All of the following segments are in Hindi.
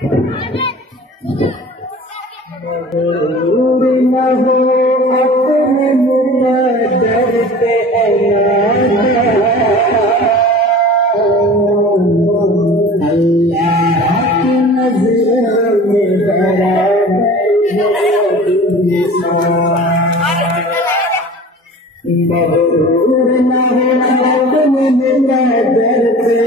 मगरूर न हो अपने मुक़द्दर पे अल्लाह की नज़रों में मगरूर न हो अपने मुक़द्दर पे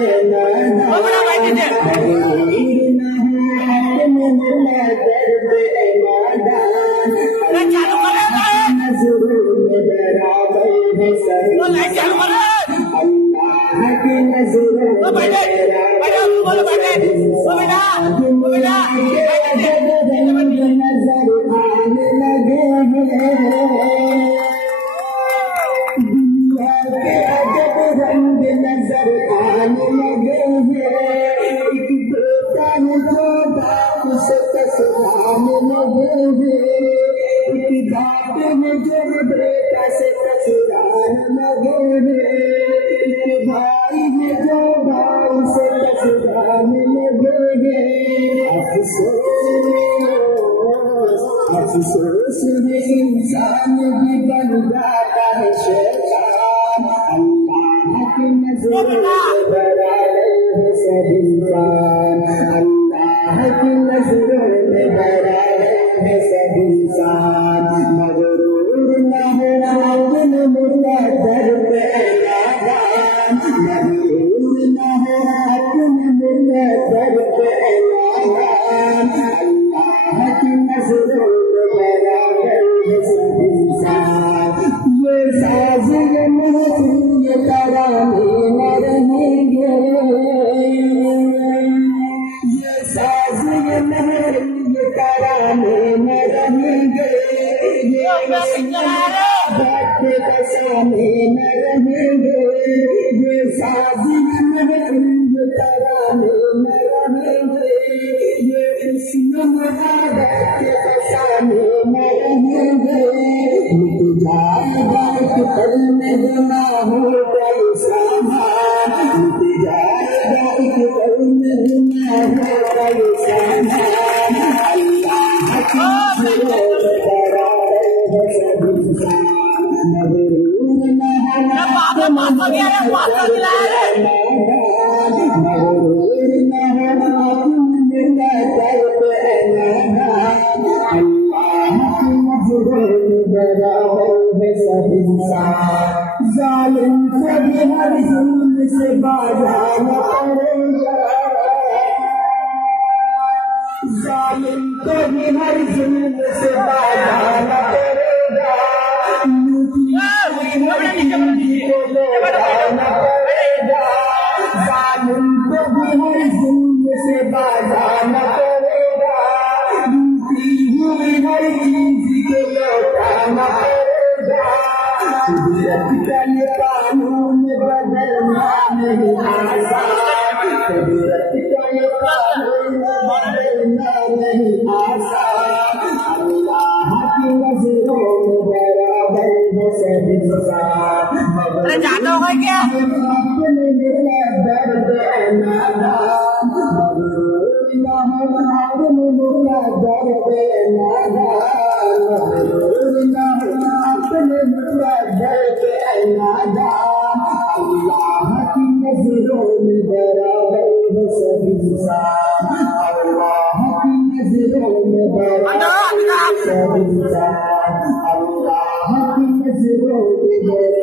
अफसोस में इंसान भी बन जाता है शैतान। अल्लाह की नज़रों में बड़ा है सब इंसान। अल्लाह की नज़रों में बड़ा है सब इंसान। मगरूर न हो अपने मुक़द्दर पे नादान। मगरूर न हो अपने मुक़द्दर पे नादान। अल्लाह की नज़रों में बड़ा है सब इंसान। ये साज़ ये महफ़िल ये तराने न रहेंगे। ये साज़ ये महफ़िल ये तराने न रहेंगे। ये बातें बसाने न रहेंगे। ये साज़ ये महफ़िल ये तराने न रहेंगे। ये इसमें मुहाबत बसाने न रहेंगे। मिट जाएगा एक पल में गुनाहों का ये सामान। मिट जाएगा एक पल में गुनाहों का ये सामान। अल्लाह की नज़रों में बड़ा है सब इंसान। मगरूर न हो मगरूर न हो अपने मुक़द्दर पे नादान। अल्लाह की नज़रों में बड़ा है सब इंसान। ज़ालिम को भी हर जुल्म से बाज़ाना पड़ेगा। ज़ालिम को भी हर जुल्म से बाज़ाना पड़ेगा। को लौटाना पड़ेगा। ज़ालिम को भी हर जुल्म से बाज़ाना पड़ेगा। टूटी हुई हर चीज़ को लौटाना पड़ेगा। कुदरत का ये कानून बदलना नहीं आसान। कुदरत का ये कानून बदलना नहीं आसान। अल्लाह की नज़रों में बराबर है सब इंसान। अरे जाता होगा क्या? अपने मुक़द्दर पे नादान। मगरूर न हो अपने मुक़द्दर पे नादान। मगरूर न हो अपने मुक़द्दर पे नादान। अल्लाह की नज़रों में बराबर है सब इंसान। अल्लाह की नज़रों में बराबर है सब इंसान। अल्लाह की नज़रों में